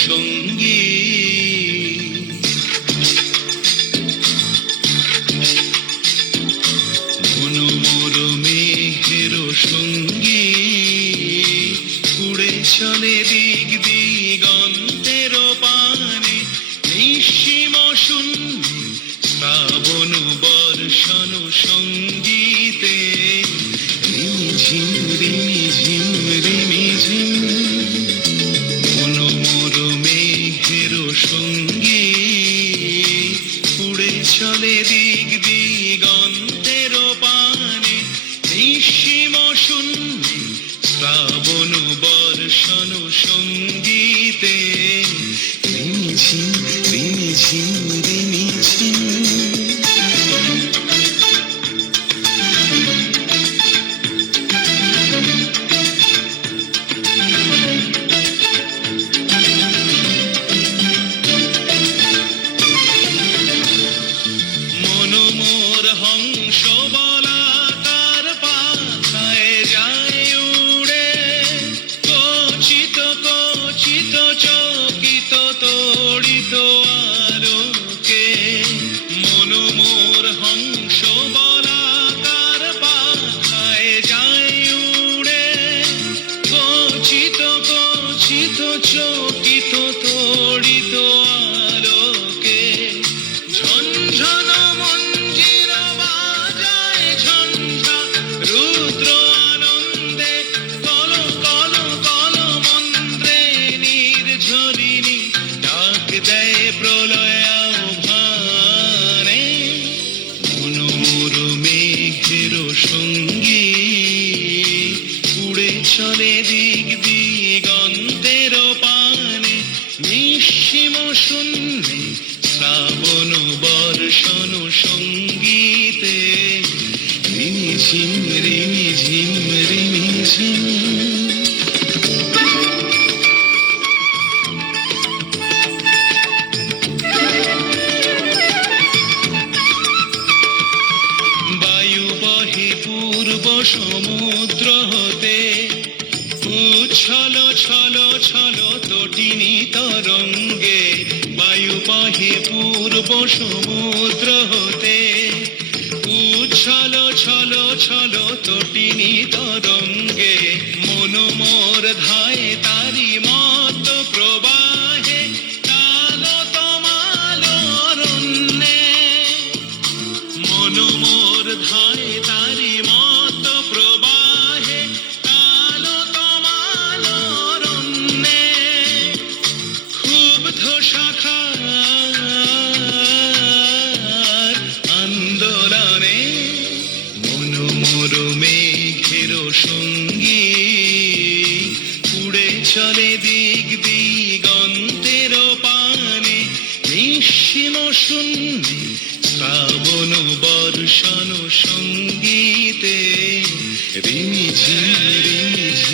সঙ্গী মনোমর মেঘের সঙ্গী উড়ে চলে দিক দিগন্তের পানে নিঃসীম শূন্যে শ্রাবণ বর্ষণ সঙ্গীতে রিমিঝিম রিমিঝিম রিমিঝিম মনোমর মেঘের সঙ্গী উড়ে চলে দিক দিগন্তের পানে নিঃসীম শূন্যে শ্রাবণ বর্ষণ সঙ্গীতে রিমিঝিম রিমিঝিম রিমিঝিম মনোমর হংস বলাকার পাথায় যায় উড়ে কচিত কচিত চকিত তড়িত আলোকে মনোমর হংস বলাকার পাথায় যায় উড়ে কচিত কচিত চকিত তড়িত আলোকে ঝনঝন মঞ্জির বাজায় ঝঞ্ঝা রুদ্র আনন্দে কল কল কল মন্ত্রে নির্ঝরিণী ডাক দেয় প্রলয় আহ্বানে মনোমর মেঘের সঙ্গী উড়ে চলে দিক দিগন্তের পানে নিঃসীম শূন্যে শ্রাবণ বর্ষণ সঙ্গীতে রিমিঝিম রিমিঝিম রিমিঝিম বায়ু বহে পূর্ব সমুদ্র হতে উচ্ছল ছল ছল তটিনী তরঙ্গে বায়ু বহে পূর্ব সমুদ্র হতে উচ্ছল ছল ছল তটিনী তরঙ্গে মনোমর ধায় তারি মত প্রবাহে তাল তমাল অরণ্যে মনোমর ধায় তারি মত প্রবাহে তাল তমাল অরণ্যে ক্ষুব্ধ শাখার আন্দোলনে মনোমর মেঘের সঙ্গী উড়ে চলে দিক দিগন্তের পানে নিঃসীম শূন্যে শ্রাবণ বর্ষণ সঙ্গীতে রিমিঝিম রিমিঝিম